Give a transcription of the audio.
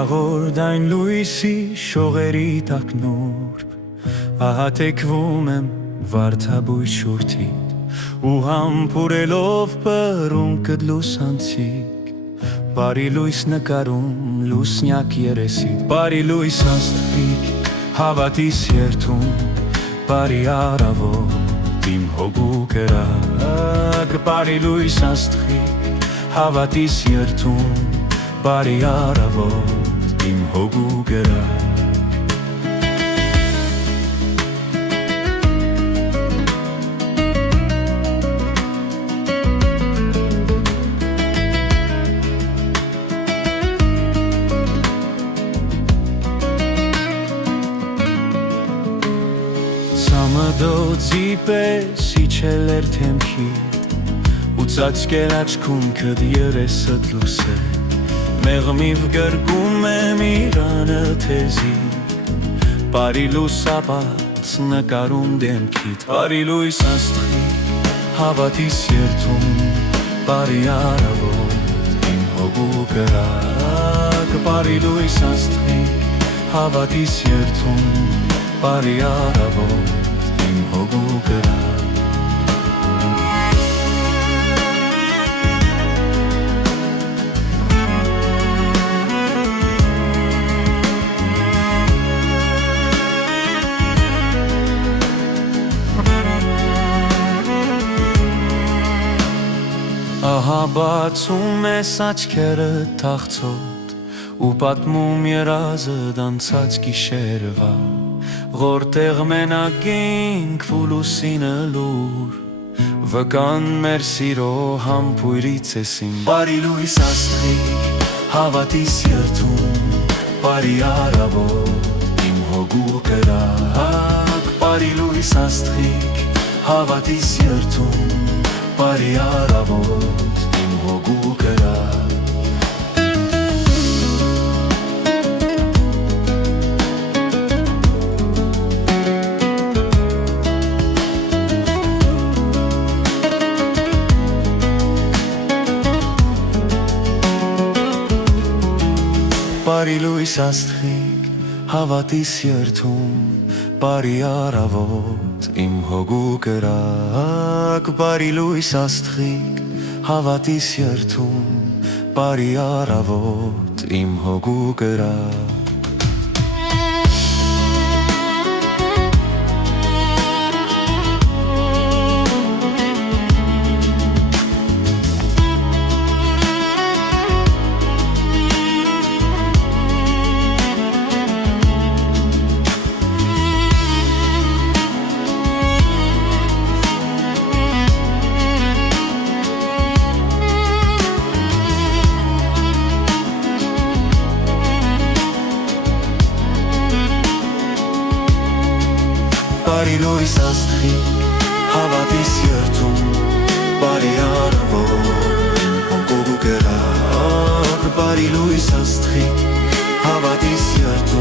Աղորդային լույսի շողերի տակ նուրբ, ահա թեքվում եմ վարդաբույր շուրթիդ, ու համբուրելով բռունկդ լուսանցիկ, բարի լույս նկարում լուսնյակ երեսիդ, բարի լույս աստղիկ, հավատիս երթում, բարի առավոտ իմ հոգու կրակ, բարի լույս աստղիկ, հավատիս երթում, բարի առավոտ իմ հոգու կրակ։ Ցամդոցի պես իջել էր թեմքիդ, ու ծածկել աչքում քդ երեսդ լուսել, մեղմիվ գրկում եմ իրանը թեզիկ, բարի լուսապած նկարում դեմքիդ, բարի լույս աստղիկ, հավատիս երթում, բարի առավոտ իմ հոգու կրակ, բարի լույս աստղիկ, հավատիս երթում, բարի առավոտ իմ հոգու կրակ։ Ահա բացում ես աչքերը թախծոտ, ու պատմում երազդ անցած գիշերվա, որտեղ մենակ ենք ֆուլուսինը լուր, վկան մեր սիրո համբույրից եսին, բարի լույս աստղիկ, հավատիս երթում, բարի առավոտ իմ հոգու կրակ, բարի լույս աստղիկ, հավատիս երթում, բարի առավոտ իմ հոգու կրակ։ Բարի լույս աստղիկ, հավատիս երթում, բարի առավոտ իմ հոգու կրակ, բարի լույս աստղիկ, հավատիս երթում, բարի առավոտ իմ հոգու կրակ։ Բարի լույս աստղիկ, հավատիս երթում, բարի առավոտ իմ հոգու կրակ, բարի լույս աստղիկ, հավատիս երթում